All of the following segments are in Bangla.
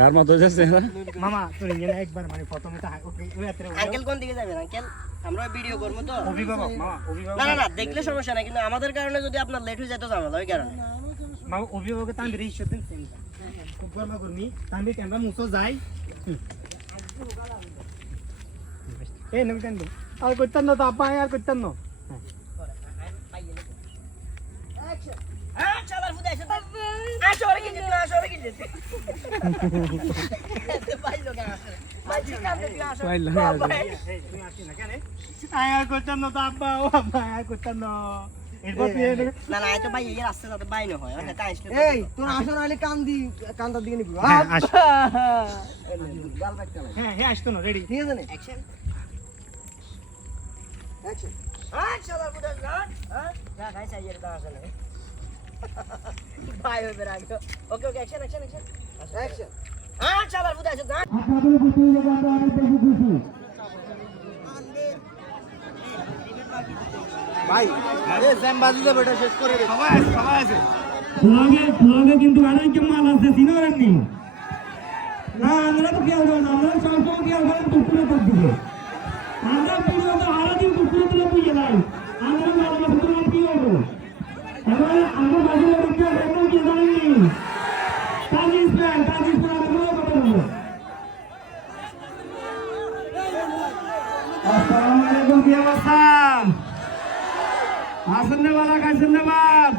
কার মতো যাচ্ছে না মামা তুই নিয়ে একবার মানে প্রথমে তো ওই রাতে আঙ্কেল কোন দিকে যাবেন আঙ্কেল? আমরা ভিডিও করব তো। অভিভাবক মামা অভিভাবক না না না দেখলে সমস্যা নাই, কিন্তু আমাদের কারণে যদি আপনার লেট হয়ে যায় তো ঝামেলা ওই কারণে। মামা অভিভাবকের তানবির ঈশ্বর দিন সেম খুব গরমা গরমি তানবির ক্যামেরা মুছো যায় এই নবি কেন আর করতেন না তো আপা আর করতেন না চালার ফুদে এসে আসো আর কি যেতে আসো আর কি যেতে বাইলো কেন আসো ভাই ঠিক আছে আসো পাইলো তুমি আসি না কেন আর করতেন না তো আপা ও আপা আর করতেন না এরপর না না এত ভাই এই রাস্তা যাতে বাইনো হয় ওটা তাই আসলে এই তোর আসর আইলে কান্দার দিকে নিবি হ্যাঁ আস গাল বাইতে না হ্যাঁ হ্যাঁ আসতো না রেডি ঠিক আছে না অ্যাকশন অ্যাকশন চালার ফুদে হ্যাঁ যা গাই চাই এর দাও আসলে ভাই হবে রাখো ওকে ওকে অ্যাকশন অ্যাকশন অ্যাকশন অ্যাকশন চালার ফুদে আছে যা আপনাদের উপস্থিত আমরা অনেক বেশি খুশি ভাই আরে জ্যাম বাজি যাবে এটা শেষ করে দে সবাই আছে ব্লগে কিন্তু আরো কি মাল আছে চিনোরেননি না আমরা তো খেয়াল করি না আমরা সবসময় খেয়াল করি কুকুরের দিকে আমরা পুরো তো আরো দিন কুকুরের দিকে বুঝে নাই আমরা মাল কুকুরের কি করবো এবার আমরা বাজি লাগতে এখন কি জানেননি কাজিস প্ল্যান আমরা কথা বলবো আসসালামু আলাইকুম কি অবস্থা आसन्ने वाला कैसन्ने बाप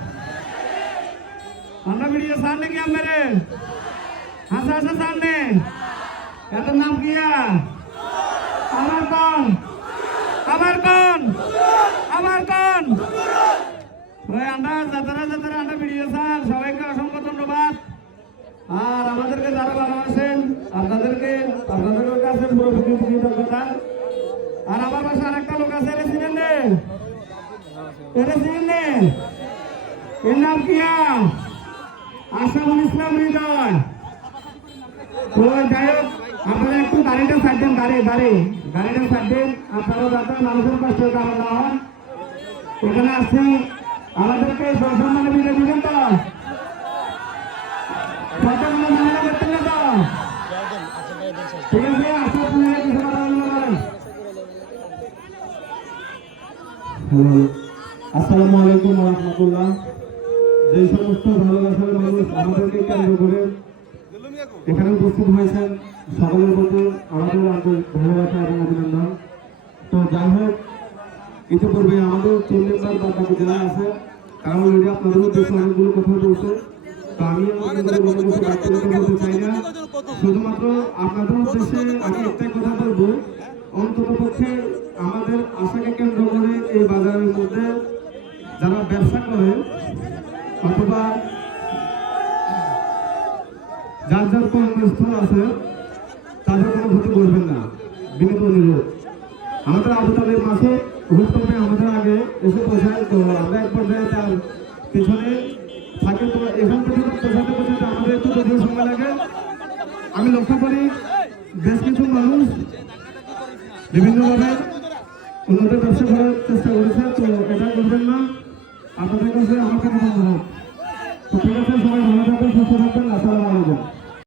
अन्ना वीडियो सामने किया मेरे हंसा हंसा सामने कहता नाम किया अमर कौन अमर कौन अमर कौन ওই আমরা যাতারা আমরা ভিডিও স্যার সবাইকে অসংখ্য ধন্যবাদ আর আমাদেরকে যারা ভালোবাসেন আপনাদের কাছে পুরো কৃতজ্ঞতা আর আমার পাশে আরেকটা লোক আছে রে চিনেন রে এর নাম কিয়া আসামুল ইসলাম হৃদয় তো যাই হোক আপনারা একটু গাড়িটা সাইড দেন গাড়িটা সাইড দেন আপনারা যাতে মানুষের কষ্ট কারণ না হয় এখানে আসছি আমাদেরকে সম্মানে বিদায় দিবেন তো সম্মানে করতেন না তো ঠিক আছে আসো আপনারা কিছু কথা বলবেন হ্যালো আসসালামু আলাইকুম ওয়া রাহমাতুল্লাহ। যে সমস্ত ভালোবাসার মানুষ আমাদেরকে কেন্দ্র করে এখানে উপস্থিত হয়েছেন সকলের প্রতি আমাদের ভালোবাসা এবং অভিনন্দন। তো যাই হোক ইতিপূর্বে আমাদের টিম মেম্বার বা বাকি যারা আছে তারা অলরেডি আপনাদের উদ্দেশ্যে অনেকগুলো কথা বলছে। তো আমি আপনাদের বলতে চাই না, শুধুমাত্র আপনাদের উদ্দেশ্যে আমি একটাই কথা বলবো, অন্তত পক্ষে আমাদের আশাকে কেন্দ্র করে এই বাজারের মধ্যে যারা ব্যবসা করে অথবা যার যার কর্মস্থল আছে তাদের কোনো ক্ষতি করবেন না, বিনীত অনুরোধ। আমাদের আবুতালের মাসে রূপকমে আমাদের আগে এসে পৌঁছায়, তো আমরা এক পর্যায়ে তার পেছনে থাকে। তো এখান থেকে পৌঁছাতে আমাদের একটু যদিও সময় লাগে। আমি লক্ষ্য করি বেশ কিছু মানুষ বিভিন্নভাবে ওনাদের ব্যবসা করার চেষ্টা করেছে, তো এটা করবেন না। আপনাদের কাছে আমার কাছে অনুরোধ। তো ঠিক আছে, সবাই ভালো থাকবেন, সুস্থ থাকবেন। আসসালামু আলাইকুম।